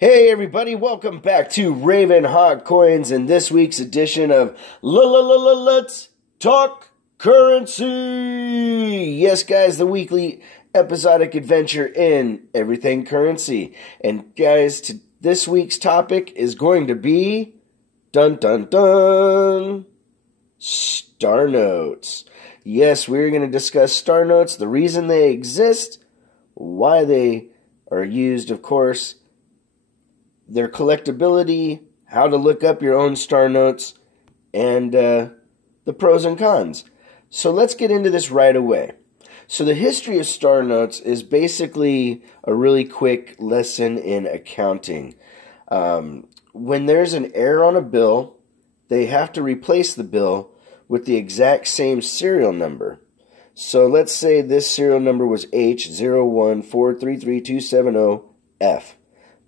Hey everybody, welcome back to Raven Hot Coins and this week's edition of Let's Talk Currency. Yes guys, the weekly episodic adventure in everything currency. And guys, this week's topic is going to be dun dun dun Star Notes. Yes, we're going to discuss Star Notes, the reason they exist, why they are used, of course, their collectability, how to look up your own Star Notes, and the pros and cons. So let's get into this right away. So the history of Star Notes is basically a really quick lesson in accounting. When there's an error on a bill, they have to replace the bill with the exact same serial number. So let's say this serial number was H014333270F.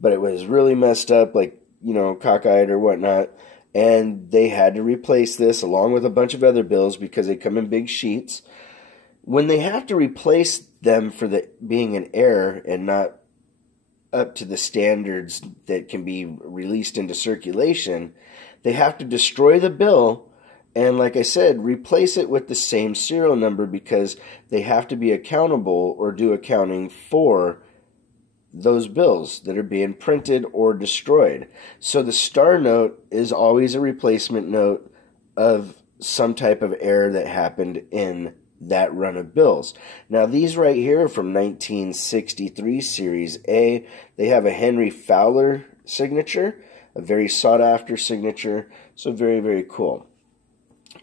But it was really messed up, like, cockeyed or whatnot. And they had to replace this along with a bunch of other bills because they come in big sheets. When they have to replace them for being an error and not up to the standards that can be released into circulation, they have to destroy the bill and, like I said, replace it with the same serial number because they have to be accountable or do accounting for those bills that are being printed or destroyed. So the Star Note is always a replacement note of some type of error that happened in that run of bills. Now these right here are from 1963 Series A. They have a Henry Fowler signature, a very sought after signature, so very, very cool.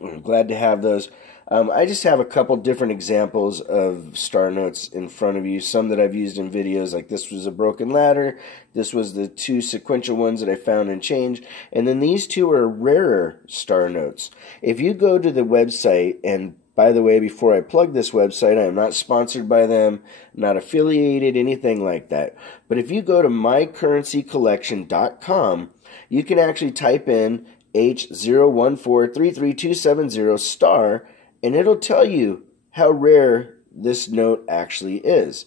I'm glad to have those. I just have a couple different examples of Star Notes in front of you. Some that I've used in videos, like this was a broken ladder. This was the two sequential ones that I found in Change. And then these two are rarer Star Notes. If you go to the website, and by the way, before I plug this website, I am not sponsored by them, not affiliated, anything like that. But if you go to mycurrencycollection.com, you can actually type in H014333270 star, and it'll tell you how rare this note actually is.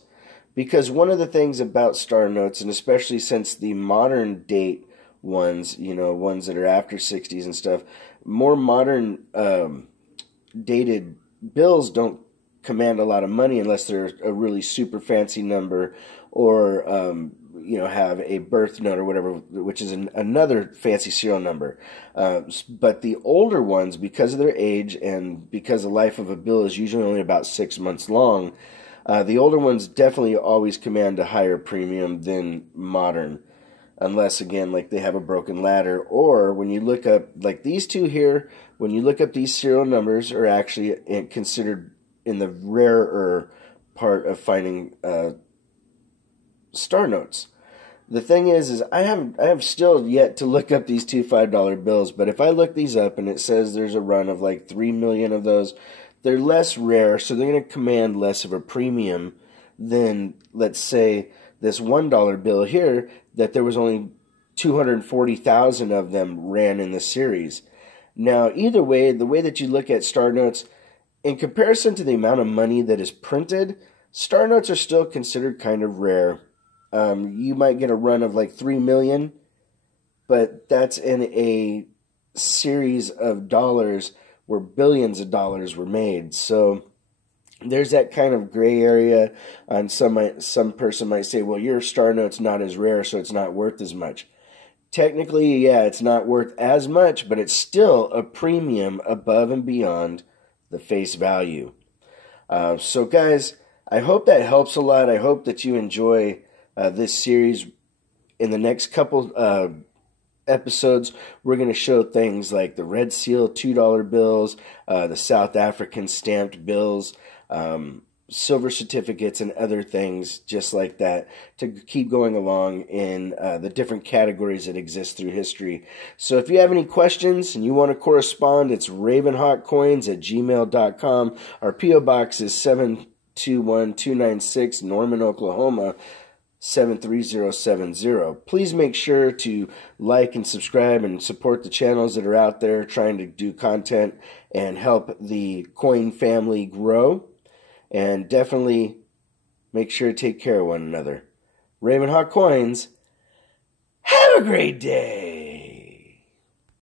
Because one of the things about Star Notes, and especially since the modern date ones, ones that are after 60s and stuff, more modern dated bills don't command a lot of money unless they're a really super fancy number or have a birth note or whatever, which is another fancy serial number. But the older ones, because of their age and because the life of a bill is usually only about 6 months long, the older ones definitely always command a higher premium than modern. Unless, again, like they have a broken ladder, or when you look up, like these two here, when you look up these serial numbers are actually considered in the rarer part of finding Star Notes. The thing is I have still yet to look up these two $5 bills, but if I look these up and it says there's a run of like 3 million of those, they're less rare, so they're going to command less of a premium than, let's say, this $1 bill here, that there was only 240,000 of them ran in the series. Now, either way, the way that you look at Star Notes, in comparison to the amount of money that is printed, Star Notes are still considered kind of rare. You might get a run of like 3 million, but that's in a series of dollars where billions of dollars were made. So there's that kind of gray area. On some person might say, well, your Star Note's not as rare, so it's not worth as much. Technically, yeah, it's not worth as much, but it's still a premium above and beyond the face value. So guys, I hope that helps a lot. I hope that you enjoy this series. In the next couple episodes, we're going to show things like the Red Seal $2 bills, the South African stamped bills, silver certificates, and other things just like that to keep going along in the different categories that exist through history. So if you have any questions and you want to correspond, it's ravenhotcoins@gmail.com. Our P.O. Box is 721296, Norman, Oklahoma 73070. Please make sure to like and subscribe and support the channels that are out there trying to do content and help the coin family grow. And definitely make sure to take care of one another. Raven Hot Coins a great day.